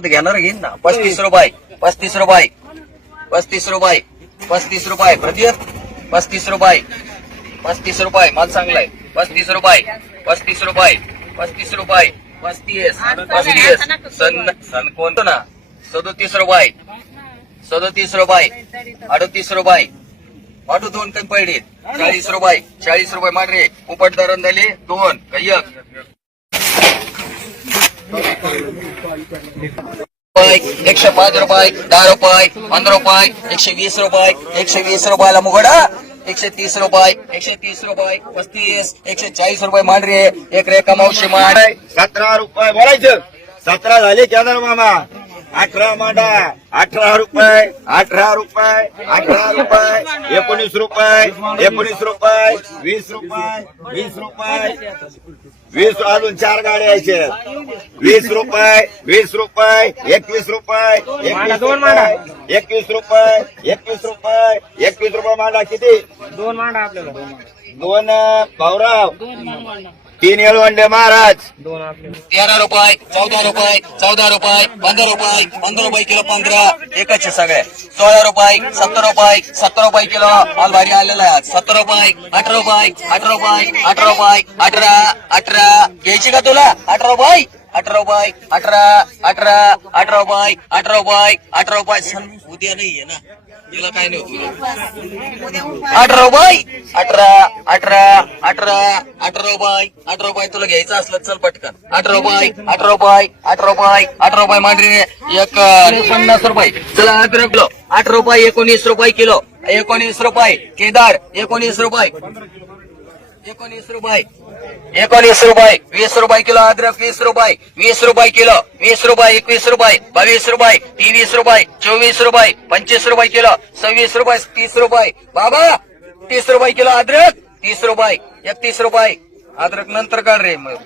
घेणार घेईन ना पस्तीस रुपये पस्तीस रुपये पस्तीस रुपये पस्तीस रुपये. प्रदीप पस्तीस रुपये पस्तीस रुपये. माल चांगलाय पस्तीस रुपये पस्तीस रुपये पस्तीस रुपये. पस्तीस. पस्तीस. सन सन कोणतो ना? सदोतीस रुपये. सदोतीस रुपये. अडतीस रुपये. ऑटो दोन काही पडले चाळीस रुपये. चाळीस रुपये मारे उपट धरण झाले. दोन. रुपये एकशे पाच रुपये दहा रुपये पंधरा रुपये एकशे वीस रुपये एकशे वीस रुपयाला मुगडा एकशे तीस रुपये एकशे तीस रुपये पस्तीस एकशे चाळीस रुपये मांडरे एक रेखा मावशी मांड. सतरा रुपये बोलायचं. सतरा झाले केदार मामा. अठरा मांडा अठरा रुपये अठरा रुपये अठरा रुपये एकोणीस रुपये एकोणीस रुपये वीस रुपये वीस रुपये वीस अजून चार गाड्या यायचे. वीस रुपये वीस रुपये एकवीस रुपये एकवीस रुपये एकवीस रुपये एकवीस रुपये एकवीस रुपये मांडा किती? दोन मांडा आपल्याला. दोन भाऊराव. तीन येळवंडे महाराज. तेरा रुपये चौदा रुपये चौदा रुपये पंधरा रुपये पंधरा रुपये किलो पंधरा एकच सगळे. सोळा रुपये सत्तर रुपये सत्तर रुपये किलो माल भारी आलेला आहे. सत्तर रुपये अठरा रुपये अठरा रुपये अठरा रुपये अठरा अठरा. घ्यायची का तुला? अठरा रुपये अठरा रुपये अठरा अठरा अठरा रुपये अठरा रुपये अठरा रुपये. उद्या नाहीये ना. तिला काय नाही. अठरा रुपये? अठरा अठरा अठरा अठरा बाय अठरा रुपये तुला घ्यायचं असलं चल पटकन. अठरा बाय अठरा बाय अठरा बाय अठरा रुपये मांडरी एक पन्नास रुपये. चला अठरा किलो. आठ रुपये एकोणीस रुपये किलो. एकोणीस रुपये केदार एकोणीस रुपये. एकोणीस रुपये एकोणीस रुपये वीस रुपये किलो अद्रक वीस रुपये वीस रुपये किलो वीस रुपये एकवीस रुपये बावीस रुपये तेवीस रुपये चोवीस रुपये पंचवीस रुपये किलो सव्वीस रुपये तीस रुपये. बाबा! तीस रुपये किलो अद्रक तीस रुपये एकतीस रुपये. अद्रक नंतर काढ रे मग.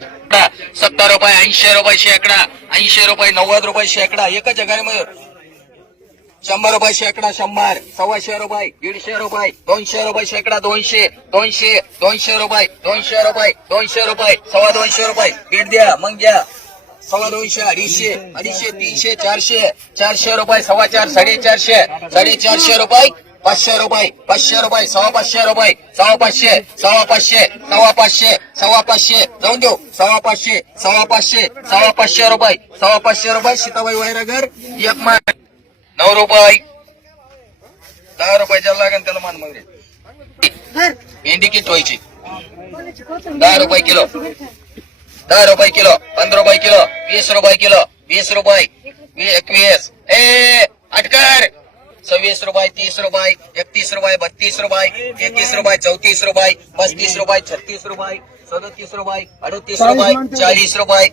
सत्तर रुपये ऐंशी रुपये शेकडा ऐंशी रुपये नव्वद रुपये शेकडा एकच जगाने मयूर? शंभर रुपये शेकडा शंभर सव्वाशे रुपये दीडशे रुपये दोनशे रुपये शेकडा दोनशे दोनशे दोनशे रुपये दोनशे रुपये दोनशे रुपये सव्वा दोनशे रुपये. भेट द्या मग घ्या. सव्वा दोनशे अडीचशे अडीचशे तीनशे चारशे चारशे रुपये सव्वा चार साडेचारशे साडेचारशे रुपये. पाचशे रुपये पाचशे रुपये सव्वा पाचशे रुपये सव्वा पाचशे सव्वा पाचशे सव्वा पाचशे सव्वा पाचशे जाऊन देऊ. सव्वा पाचशे सव्वा पाचशे सव्वा पाचशे रुपये सव्वा पाचशे रुपये सीताबाई वैरागर एक मान नऊ रुपये. दहा रुपये ज्याला लागेल त्याला मान मग भेंडी किती व्हायची? दहा रुपये किलो. दहा रुपये किलो पंधरा रुपये किलो वीस रुपये किलो वीस रुपये एकवीस. ए अटकर सव्वीस रुपये तीस रुपये एकतीस रुपये बत्तीस रुपये तेहतीस रुपये चौतीस रुपये पस्तीस रुपये छत्तीस रुपये सदतीस रुपये अडतीस रुपये चाळीस रुपये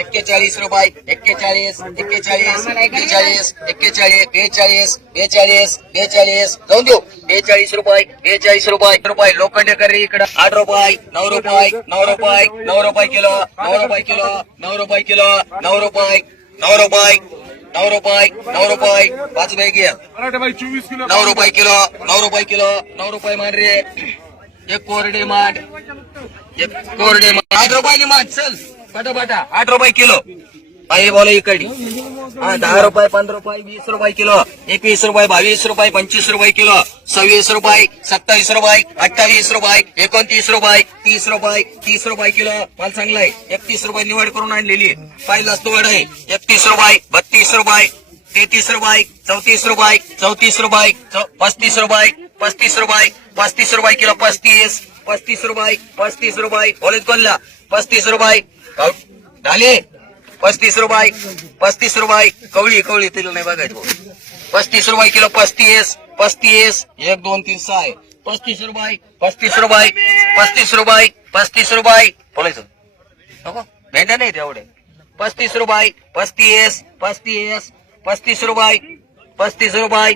एक्केचाळीस रुपये एक्केचाळीस एक्केचाळीस एक्केचाळीस एक्केचाळीस बेचाळीस बेचाळीस बेचाळीस. जाऊन देऊ. बेचाळीस रुपये बेचाळीस रुपये रुपये लोखंडेकर रे इकडं. आठ रुपये नऊ रुपये नऊ रुपये नऊ रुपये किलो नऊ रुपये किलो नऊ रुपये किलो नऊ रुपये नऊ रुपये. नऊ रुपये नऊ रुपये पाच बॅग घ्या नऊ रुपये किलो नऊ रुपये किलो नऊ रुपये मान रे एक कोरडे माठ एक कोरडे माठ आठ रुपयाने माठ चल पटापटा आठ रुपये किलो पाहिजे बोला इकडे. हा दहा रुपये पंधरा रुपये वीस रुपये किलो. एकवीस रुपये बावीस रुपये पंचवीस रुपये किलो. सव्वीस रुपये सत्तावीस रुपये अठ्ठावीस रुपये एकोणतीस रुपये तीस रुपये तीस रुपये किलो. मला चांगलाय एकतीस रुपये निवड करून आणलेली पहिलाच निवड आहे. एकतीस रुपये बत्तीस रुपये तेहतीस रुपये चौतीस रुपये चौतीस रुपये चौ- पस्तीस रुपये पस्तीस रुपये पस्तीस रुपये किलो पस्तीस पस्तीस रुपये पस्तीस रुपये. बोलत कोल्हा पस्तीस रुपये. झाले? पस्तीस रुपये पस्तीस रुपये. कवळी कवळी तिला नाही बघायचं पस्तीस रुपये किलो पस्तीस पस्तीस एक दोन तीन सहा आहे. पस्तीस रुपये पस्तीस रुपये पस्तीस रुपये पस्तीस रुपये. बोलायचं? नको? भेंड्या नाही तेवढे पस्तीस रुपये पस्तीस पस्तीस पस्तीस रुपये पस्तीस रुपये.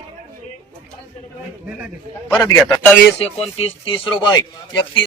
परत घ्या सत्तावीस एकोणतीस तीस रुपये. एकतीस